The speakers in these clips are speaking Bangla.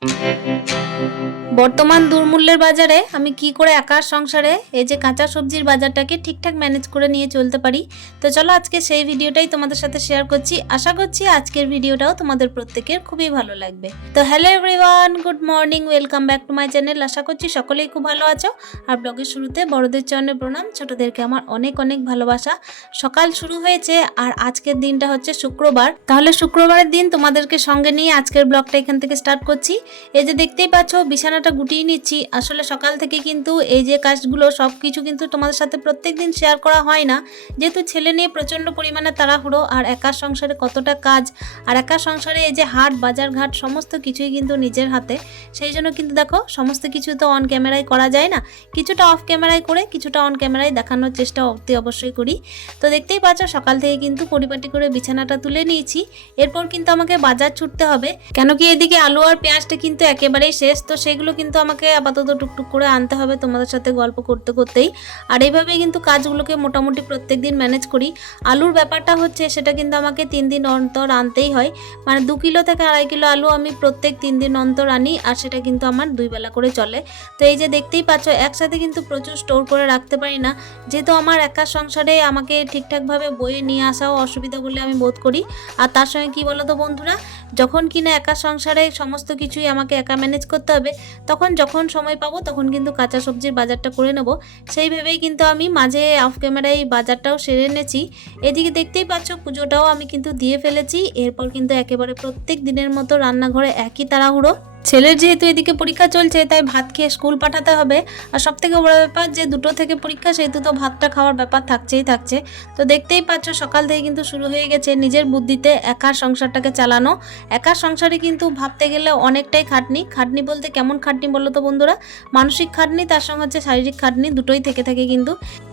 Música বর্তমান দুর্মূল্যের বাজারে আমি কি করে একার সংসারে এই যে কাঁচা সবজির বাজারটাকে ঠিকঠাক ম্যানেজ করে নিয়ে চলতে পারি? তো চলো আজকে সেই ভিডিওটাই তোমাদের সাথে শেয়ার করছি। আশা করছি আজকের ভিডিওটাও তোমাদের প্রত্যেকের খুবই ভালো লাগবে। তো hello everyone good morning welcome back to my channel আশা করছি সকলেই খুব ভালো আছো। আর ব্লগের শুরুতে বড়দের চরণে প্রণাম। ছোটদেরকে আমার অনেক অনেক ভালোবাসা। সকাল শুরু হয়েছে আর আজকের দিনটা হচ্ছে শুক্রবার। তাহলে শুক্রবারের দিন তোমাদেরকে সঙ্গে নিয়ে আজকের ব্লগটা এখান থেকে স্টার্ট করছি। এই যে দেখতেই পাচ্ছ বিছানাটা গুটিয়ে নিচ্ছি। আসলে সকাল থেকে কিন্তু এই যে কাজগুলো সব কিছু কিন্তু তোমাদের সাথে প্রত্যেক দিন শেয়ার করা হয় না। যেহেতু ছেলে নিয়ে প্রচণ্ড পরিমাণে তাড়াহুড়ো আর একার সংসারে কতটা কাজ আর একার সংসারে এই যে হাট বাজার ঘাট সমস্ত কিছুই কিন্তু নিজের হাতে। সেই জন্য কিন্তু দেখো, সমস্ত কিছু তো অন ক্যামেরায় করা যায় না। কিছুটা অফ ক্যামেরায় করে, কিছুটা অন ক্যামেরায় দেখানোর চেষ্টা অতি অবশ্যই করি। তো দেখতেই পাচ্ছ, সকাল থেকে কিন্তু পরিপাটি করে বিছানাটা তুলে নিয়েছি। এরপর কিন্তু আমাকে বাজার ছুটতে হবে। কেন কি এদিকে আলু আর পেঁয়াজটা কিন্তু একেবারেই শেষ তো সেগুলো কিন্তু আমাকে আপাতত টুকটুক করে আনতে হবে তোমাদের সাথে গল্প করতে করতেই। আর এইভাবেই কিন্তু কাজগুলোকে মোটামুটি প্রত্যেক দিন ম্যানেজ করি। আলুর ব্যাপারটা হচ্ছে, সেটা কিন্তু আমাকে তিন দিন অন্তর আনতেই হয়। মানে দু কিলো থেকে আড়াই কিলো আলু আমি প্রত্যেক তিন দিন অন্তর আনি, আর সেটা কিন্তু আমার দুই বেলা করে চলে। তো এই যে দেখতেই পাচ্ছ, একসাথে কিন্তু প্রচুর স্টোর করে রাখতে পারি না। যেহেতু আমার একা সংসারে আমাকে ঠিকঠাকভাবে বয়ে নিয়ে আসাও অসুবিধা বলে আমি বোধ করি। আর তার সঙ্গে কী বলো তো বন্ধুরা, যখন কিনা একা সংসারে সমস্ত কিছুই আমাকে একা ম্যানেজ করতে হবে। তখন যখন সময় পাবো তখন কিন্তু কাঁচা সবজির বাজারটা করে নেব। সেই ভেবেই কিন্তু আমি মাঝে অফ ক্যামেরায় বাজারটাও সেরে এনেছি। এদিকে দেখতেই পাচ্ছ পুজোটাও আমি কিন্তু দিয়ে ফেলেছি। এরপর কিন্তু একেবারে প্রত্যেক দিনের মতো রান্নাঘরে একই তাড়াহুড়ো। ছেলের যেহেতু এদিকে পরীক্ষা চলছে, তাই ভাত খেয়ে স্কুল পাঠাতে হবে। আর সব থেকে বড় ব্যাপার যে দুটো থেকে পরীক্ষা, সেহেতু তো ভাতটা খাওয়ার ব্যাপার থাকছেই থাকছে। তো দেখতেই পাচ্ছ, সকাল থেকে কিন্তু শুরু হয়ে গেছে নিজের বুদ্ধিতে একার সংসারটাকে চালানো। একার সংসারে কিন্তু ভাবতে গেলে অনেকটাই খাটনি। খাটনি বলতে কেমন খাটনি বলো তো বন্ধুরা? মানসিক খাটনি, তার সঙ্গে হচ্ছে শারীরিক খাটনি, দুটোই থেকে থাকে কিন্তু।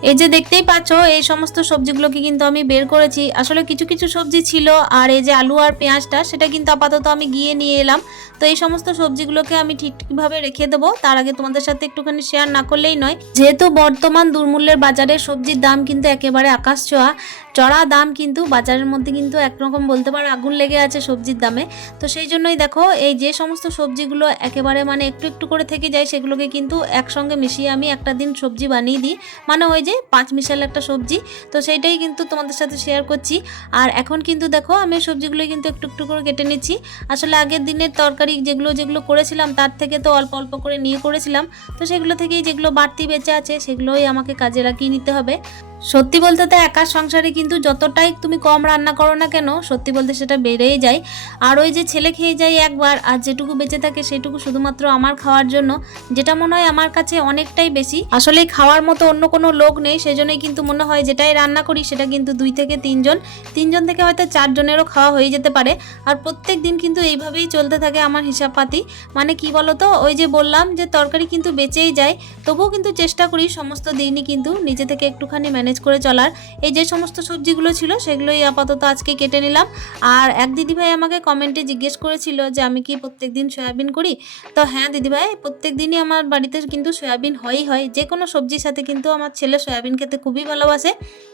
এই যে দেখতেই পাচ্ছ, এই সমস্ত সবজিগুলোকে কিন্তু আমি বের করেছি। আসলে কিছু কিছু সবজি ছিল, আর এই যে আলু আর পেঁয়াজটা, সেটা কিন্তু আপাতত আমি গিয়ে নিয়ে এলাম। তো এই সমস্ত সবজিগুলোকে আমি ঠিকভাবে রেখে দেবো। তার আগে তোমাদের সাথে একটুখানি শেয়ার না করলেই নয়। যেহেতু বর্তমান দুর্মূল্যের বাজারে সবজির দাম কিন্তু একেবারে আকাশ ছোঁয়া চড়া দাম কিন্তু বাজারের মধ্যে কিন্তু একরকম বলতে পারো আগুন লেগে আছে সবজির দামে। তো সেই জন্যই দেখো, এই যে সমস্ত সবজিগুলো একেবারে মানে একটু একটু করে থেকে যায়, সেগুলোকে কিন্তু একসঙ্গে মিশিয়ে আমি একটা দিন সবজি বানিয়ে দিই। মানে ওই যে পাঁচ মিশাল একটা সবজি। তো সেইটাই কিন্তু তোমাদের সাথে শেয়ার করছি। আর এখন কিন্তু দেখো, আমি সবজিগুলো কিন্তু একটু একটু করে কেটে নিচ্ছি। আসলে আগের দিনের তরকারি যেগুলো যেগুলো করেছিলাম, তার থেকে তো অল্প অল্প করে নিয়ে করেছিলাম। তো সেগুলো থেকেই যেগুলো বাড়তি বেঁচে আছে, সেগুলোই আমাকে কাজে লাগিয়ে নিতে হবে। সত্যি বলতে তো একার সংসারে কিন্তু যতটাই তুমি কম রান্না করো না কেন, সত্যি বলতে সেটা বেড়েই যায়। আর ওই যে ছেলে খেয়ে যায় একবার, আর যেটুকু বেঁচে থাকে সেটুকু শুধুমাত্র আমার খাওয়ার জন্য, যেটা মনে হয় আমার কাছে অনেকটাই বেশি। আসলে খাওয়ার মতো অন্য কোনো লোক নেই, সেজন্যই কিন্তু মনে হয় যেটাই রান্না করি সেটা কিন্তু দুই থেকে তিনজন। তিনজন থেকে হয়তো চারজনেরও খাওয়া হয়ে যেতে পারে। আর প্রত্যেক দিন কিন্তু এইভাবেই চলতে থাকে আমার হিসাবপাতি। মানে কি বলতো? ওই যে বললাম যে তরকারি কিন্তু বেঁচেই যায়, তবুও কিন্তু চেষ্টা করি সমস্ত দিনই কিন্তু নিজে থেকে একটুখানি ম্যানেজ করে চলার। এই যে সমস্ত সবজিগুলো ছিল, সেগুলোই আপাতত আজকে কেটে নিলাম। আর এক দিদিভাই আমাকে কমেন্টে জিজ্ঞেস করেছিল যে, আমি কি প্রত্যেক দিন সয়াবিন করি? তো হ্যাঁ দিদিভাই প্রত্যেক দিনই আমার বাড়িতে কিন্তু সয়াবিন হয়ই হয়। যে কোনো সবজির সাথে কিন্তু আমার ছেলে সয়াবিন খেতে খুবই ভালোবাসে।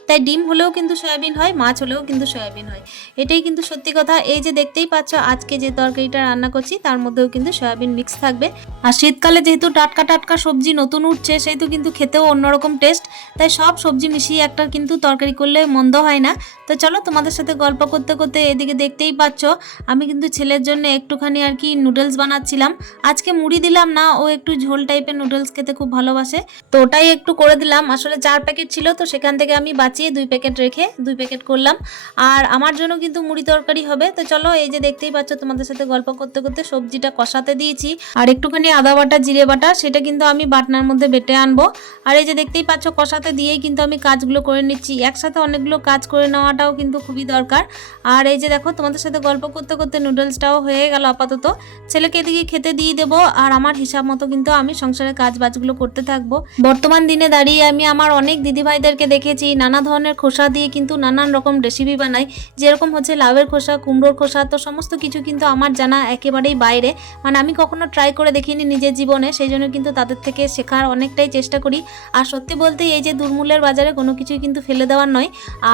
তাই ডিম হলেও কিন্তু সয়াবিন হয়, মাছ হলেও কিন্তু সয়াবিন হয়। এটাই কিন্তু সত্যি কথা। এই যে দেখতেই পাচ্ছ, আজকে যে তরকারিটা রান্না করছি, তার মধ্যেও কিন্তু সয়াবিন মিক্স থাকবে। আর শীতকালে যেহেতু টাটকা টাটকা সবজি নতুন উঠছে, সেহেতু কিন্তু খেতেও অন্যরকম টেস্ট তাই সব সবজি মিশিয়ে একটা কিন্তু তরকারি করলে মন্দ হয় না। তো চলো তোমাদের সাথে গল্প করতে করতে এদিকে দেখতেই পাচ্ছ, আমি কিন্তু ছেলের জন্য একটুখানি আর কি নুডলস বানাচ্ছিলাম। আজকে মুড়ি দিলাম না, ও একটু ঝোল টাইপের নুডলস খেতে খুব ভালোবাসে। তো ওটাই একটু করে দিলাম। আসলে চার প্যাকেট ছিল, তো সেখান থেকে আমি বাঁচিয়ে দুই প্যাকেট রেখে দুই প্যাকেট করলাম। আর আমার জন্য কিন্তু মুড়ি তরকারি হবে। তো চলো এই যে দেখতেই পাচ্ছ, তোমাদের সাথে গল্প করতে করতে সবজিটা কষাতে দিয়েছি। আর একটুখানি আদা বাটা, জিরে বাটা, সেটা কিন্তু আমি বাটনার মধ্যে বেটে আনব। আর এই যে দেখতেই পাচ্ছ, কষাতে দিয়েই কিন্তু আমি কাজগুলো করে নিচ্ছি। একসাথে অনেকগুলো কাজ করে নেওয়াটাও কিন্তু খুবই দরকার। আর এই যে দেখো, তোমাদের সাথে গল্প করতে করতে নুডলসটাও হয়ে গেল আপাতত। ছেলেকে এদিকে খেতে দিয়ে দেবো। আর আমার হিসাব মতো কিন্তু আমি সংসারের কাজ বাজগুলো করতে থাকব। বর্তমান দিনে দাঁড়িয়ে আমি আমার অনেক দিদিভাইদেরকে দেখেছি, নানা ধরনের খোসা দিয়ে কিন্তু নানান রকম রেসিপি বানাই। যেরকম হচ্ছে লাউয়ের খোসা, কুমড়োর খোসা, তো সমস্ত কিছু কিন্তু আমার জানা একেবারেই বাইরে। মানে আমি কখনো ট্রাই করে দেখিনি নিজের জীবনে, সেই জন্য কিন্তু তাদের থেকে শেখার অনেকটাই চেষ্টা করি। আর সত্যি বলতে এই যে দুর্মূল্যের বাজারে কোনো কিছুই কিন্তু ফেলে দেওয়ার নয়।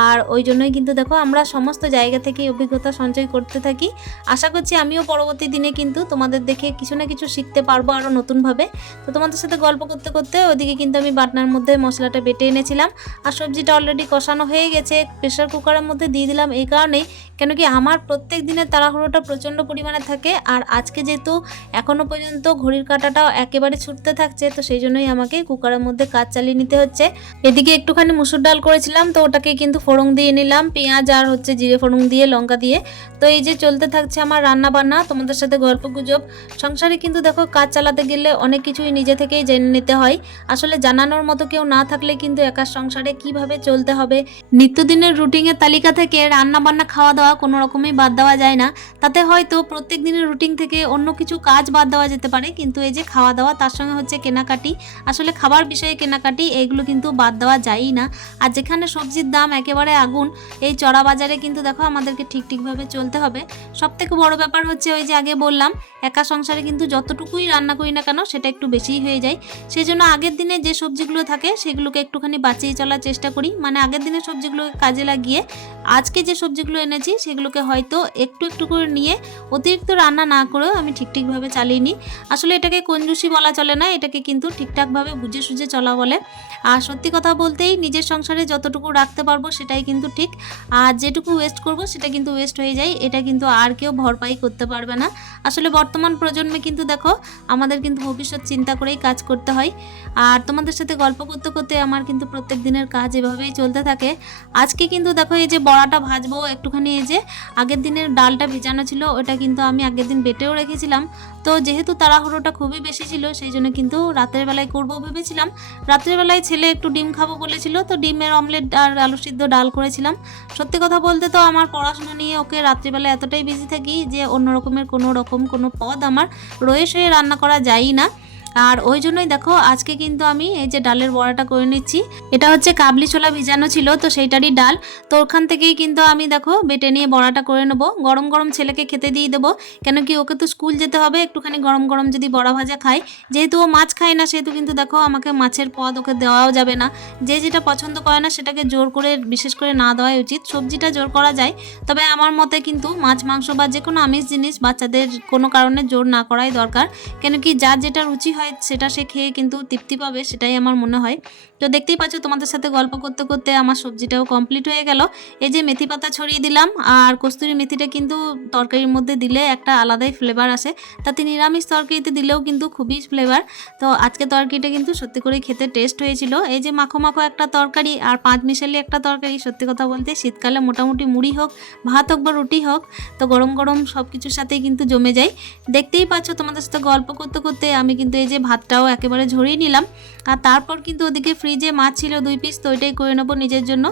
আর ওই জন্যই কিন্তু দেখো, আমরা সমস্ত জায়গা থেকে অভিজ্ঞতা সঞ্চয় করতে থাকি। আশা করছি আমিও পরবর্তী দিনে কিন্তু তোমাদের দেখে কিছু না কিছু শিখতে পারব আরও নতুনভাবে। তো তোমাদের সাথে গল্প করতে করতে ওদিকে কিন্তু আমি বাটনার মধ্যে মশলাটা বেটে এনেছিলাম। আর সবজিটা অলরেডি কষানো হয়ে গেছে। প্রেশার কুকারের মধ্যে দিয়ে দিলাম এই কারণেই। কেন কি আমার প্রত্যেক দিনের তাড়াহুড়োটা প্রচণ্ড পরিমাণে থাকে। আর আজকে যেহেতু এখনও পর্যন্ত ঘড়ির কাঁটাটাও একেবারে ছুটতে থাকছে, তো সেই জন্যই আমাকে কুকারের মধ্যে কাজ চালিয়ে নিতে হচ্ছে। এদিকে একটুখানি মুসুর ডাল করেছিলাম, তো ওটাকে কিন্তু ফোড়ং দিয়ে নিলাম। পেঁয়াজ আর হচ্ছে জিরে ফোড়ং দিয়ে, লঙ্কা দিয়ে। তো এই যে চলতে থাকছে আমার রান্না বান্না তোমাদের সাথে গল্প গুজব। সংসারে কিন্তু দেখো কাজ চালাতে গেলে অনেক কিছুই নিজে থেকেই জেনে নিতে হয়। আসলে জানানোর মতো কেউ না থাকলে কিন্তু একা সংসারে কীভাবে চলতে হবে। নিত্যদিনের রুটিনের তালিকা থেকে রান্না বান্না খাওয়া দাওয়া কোনো রকমই বাদ দেওয়া যায় না। তাতে হয়তো প্রত্যেক দিনের রুটিন থেকে অন্য কিছু কাজ বাদ দেওয়া যেতে পারে, কিন্তু এই যে খাওয়া দাওয়া তার সঙ্গে হচ্ছে কেনাকাটি। আসলে খাবার বিষয়ে কেনাকাটি এইগুলো কিন্তু বাদ দেওয়া যায়ই না। আর যেখানে সবজির দাম একেবারে আগুন, এই চড়া বাজারে কিন্তু দেখো আমাদেরকে ঠিক ঠিকভাবে চলতে হবে। সব থেকে বড় ব্যাপার হচ্ছে ওই যে আগে বললাম, একা সংসারে কিন্তু যতটুকুই রান্না করি না কেন, সেটা একটু বেশিই হয়ে যায়। সেই জন্য আগের দিনে যে সবজিগুলো থাকে, সেগুলোকে একটুখানি বাঁচিয়ে চলার চেষ্টা করি। মানে আগের দিনের সবজিগুলোকে কাজে লাগিয়ে আজকে যে সবজিগুলো এনেছি, সেগুলোকে হয়তো একটু একটু করে নিয়ে অতিরিক্ত রান্না না করেও আমি ঠিক ঠিকভাবে চালিয়ে নিই। আসলে এটাকে কঞ্জুসি বলা চলে না, এটাকে কিন্তু ঠিকঠাকভাবে বুঝে সুঝে চলা বলে। আর সত্যি কথা বলতেই নিজের সংসারে যতটুকু রাখতে পারব সেটাই কিন্তু ঠিক, আর যেটুকু ওয়েস্ট করব সেটা কিন্তু ওয়েস্ট হয়ে যায়। এটা কিন্তু আর কেউ ভরপাই করতে পারবে না। আসলে বর্তমান প্রজন্মে কিন্তু দেখো, আমাদের কিন্তু ভবিষ্যৎ চিন্তা করেই কাজ করতে হয়। আর তোমাদের সাথে গল্প করতে করতে আমার কিন্তু প্রত্যেক দিনের কাজ এভাবেই চলতে থাকে। আজকে কিন্তু দেখো এই যে বড়াটা ভাজবো একটুখানি, এই যে আগের দিনের ডালটা ভেজানো ছিল, ওটা কিন্তু আমি আগের দিন বেটেও রেখেছিলাম। তো যেহেতু তাড়াহুড়োটা খুবই বেশি ছিল, সেই জন্য কিন্তু রাতের বেলায় করব ভেবেছিলাম। রাতের বেলায় ছেলে একটু ডিম খাব বলেছিল, তো ডিমের অমলেট আর আলু সিদ্ধ ডাল করেছিলাম। সত্যি কথা বলতে তো আমার পড়াশোনা নিয়ে ওকে রাত্রিবেলা এতটাই বিজি থাকি যে অন্য রকমের কোনো রকম কোনো পদ আমার রয়ে সয়ে রান্না করা যায়ই না। আর ওই জন্যই দেখো, আজকে কিন্তু আমি এই যে ডালের বড়াটা করে নিচ্ছি। এটা হচ্ছে কাবলি ছোলা ভিজানো ছিল, তো সেইটারই ডাল। তো ওখান থেকেই কিন্তু আমি দেখো, বেটে নিয়ে বড়াটা করে নেব। গরম গরম ছেলেকে খেতে দিয়ে দেবো, কেন কি ওকে তো স্কুল যেতে হবে, একটুখানি গরম গরম যদি বড়া ভাজা খায়। যেহেতু ও মাছ খায় না, সেহেতু কিন্তু দেখো, আমাকে মাছের পদ ওকে দেওয়াও যাবে না। যে যেটা পছন্দ করে না, সেটাকে জোর করে, বিশেষ করে না দেওয়াই উচিত। সবজিটা জোর করা যায়, তবে আমার মতে কিন্তু মাছ, মাংস বা যে কোনো আমিষ জিনিস বাচ্চাদের কোনো কারণে জোর না করাই দরকার। কেন কি যার যেটা রুচি হয়, সেটা সে খেয়ে কিন্তু তৃপ্তি পাবে, সেটাই আমার মনে হয়। তো দেখতেই পাচ্ছ, তোমাদের সাথে গল্প করতে করতে আমার সবজিটাও কমপ্লিট হয়ে গেল। এই যে মেথি পাতা ছড়িয়ে দিলাম, আর কস্তুরি মেথিটা কিন্তু তরকারির মধ্যে দিলে একটা আলাদাই ফ্লেভার আসে। তাতে নিরামিষ তরকারিতে দিলেও কিন্তু খুবই ফ্লেভার তো আজকে তরকারিটা কিন্তু সত্যি করে খেতে টেস্ট হয়েছিল। এই যে মাখো মাখো একটা তরকারি আর পাঁচ মিশালি একটা তরকারি, সত্যি কথা বলতে শীতকালে মোটামুটি মুড়ি হোক, ভাত হোক বা রুটি হোক, তো গরম গরম সব কিছুর সাথেই কিন্তু জমে যায়। দেখতেই পাচ্ছ, তোমাদের সাথে গল্প করতে করতে আমি কিন্তু এই যে ভাতটাও একেবারে ঝরিয়ে নিলাম। আর তারপর কিন্তু ওদিকে ফ্রিজে মাছ ছিল দুই পিস তো ওইটাই করে নেব নিজের জন্য।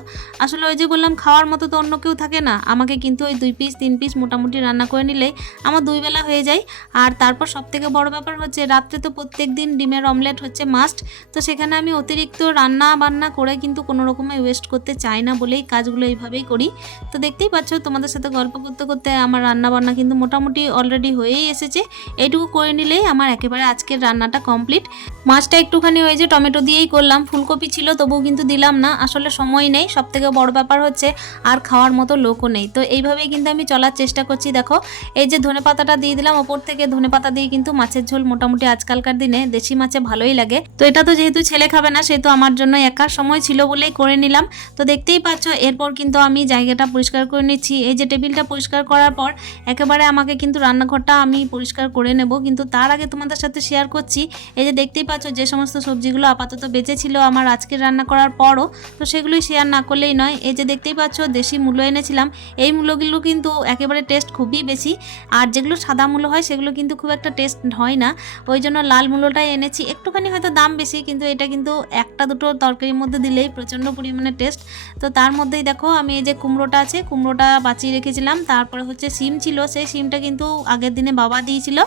আসলে ওই যে বললাম, খাওয়ার মতো তো অন্য কেউ থাকে না। আমাকে কিন্তু ওই দুই পিস তিন পিস মোটামুটি রান্না করে নিলেই আমার দুই বেলা হয়ে যায়। আর তারপর সব থেকে বড় ব্যাপার হচ্ছে, রাত্রে তো প্রত্যেক দিন ডিমের অমলেট হচ্ছে মাস্ট তো সেখানে আমি অতিরিক্ত রান্না বান্না করে কিন্তু কোনো রকমে ওয়েস্ট করতে চাই না বলেই কাজগুলো এইভাবেই করি। তো দেখতেই পাচ্ছ, তোমাদের সাথে গল্প করতে করতে আমার রান্না বান্না কিন্তু মোটামুটি অলরেডি হয়েই এসেছে। এইটুকু করে নিলেই আমার একেবারে আজকের রান্নাটা কমপ্লিট মাছটা একটুখানি ওই যে টমেটো দিয়েই করলাম। ফুলকপি ছিল, তবুও কিন্তু দিলাম না। আসলে সময় নেই। সব থেকে বড় ব্যাপার হচ্ছে, আর খাওয়ার মতো লোকও নেই। তো এইভাবেই কিন্তু আমি চলার চেষ্টা করছি। দেখো, এই যে ধনে পাতাটা দিয়ে দিলাম, ওপর থেকে ধনে পাতা দিয়ে কিন্তু মাছের ঝোল মোটামুটি আজকালকার দিনে দেশি মাছে ভালোই লাগে। তো এটা তো যেহেতু ছেলে খাবে না সেহেতু আমার জন্য একা। সময় ছিল বলেই করে নিলাম। তো দেখতেই পাচ্ছ, এরপর কিন্তু আমি জায়গাটা পরিষ্কার করে নিচ্ছি। এই যে টেবিলটা পরিষ্কার করার পর, একেবারে আমাকে কিন্তু রান্নাঘরটা আমি পরিষ্কার করে নেব। কিন্তু তার আগে তোমাদের সাথে শেয়ার করছি এই যে দেখতেই পাচ্ছ, যে সমস্ত সবজিগুলো আপাতত বেঁচে ছিল আমার আজকের রান্না করার পরও, তো সেগুলোই শেয়ার না করলেই নয়। এই যে দেখতেই পাচ্ছ, দেশি মূল্য এনেছিলাম। এই মূল্যগুলো কিন্তু একেবারে টেস্ট খুবই বেশি। আর যেগুলো সাদা মূল্য হয়, সেগুলো কিন্তু খুব একটা টেস্ট হয় না। ওই জন্য লাল মূল্যটাই এনেছি। একটুখানি হয়তো দাম বেশি, কিন্তু এটা কিন্তু একটা দুটো তরকারির মধ্যে দিলেই প্রচণ্ড পরিমাণে টেস্ট তো তার মধ্যেই দেখো, আমি এই যে কুমড়োটা আছে, কুমড়োটা বাঁচিয়ে রেখেছিলাম। তারপরে হচ্ছে সিম ছিল, সেই সিমটা কিন্তু আগের দিনে বাবা দিয়েছিল।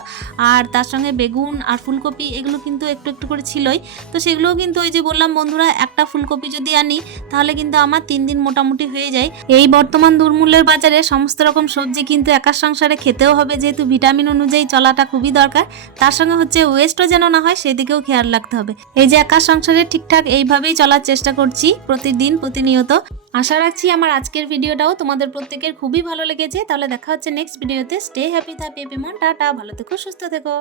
আর তার সঙ্গে বেগুন আর ফুলকপি ফুলকপি এগুলো কিন্তু একটু একটু করে ছিলই। তো সেগুলোও কিন্তু ওই যে বললাম বন্ধুরা, একটা ফুলকপি যদি আনি, তাহলে কিন্তু আমার তিন দিন মোটামুটি হয়ে যায়। এই বর্তমান দুর্মূল্যের বাজারে সমস্ত রকম সবজি কিন্তু একার সংসারে খেতেও হবে, যেহেতু ভিটামিন অনুযায়ী চলাটা খুবই দরকার। তার সঙ্গে হচ্ছে ওয়েস্টও যেন না হয়, সেদিকেও খেয়াল রাখতে হবে। এই যে একার সংসারে ঠিকঠাক এইভাবেই চলার চেষ্টা করছি প্রতিদিন, প্রতিনিয়ত। আশা রাখছি আমার আজকের ভিডিওটাও তোমাদের প্রত্যেকের খুবই ভালো লেগেছে। তাহলে দেখা হচ্ছে নেক্সট ভিডিওতে স্টে হ্যাপি থ্যাপি হ্যাপি মন। টাটা। ভালো থেকো, সুস্থ থেকো।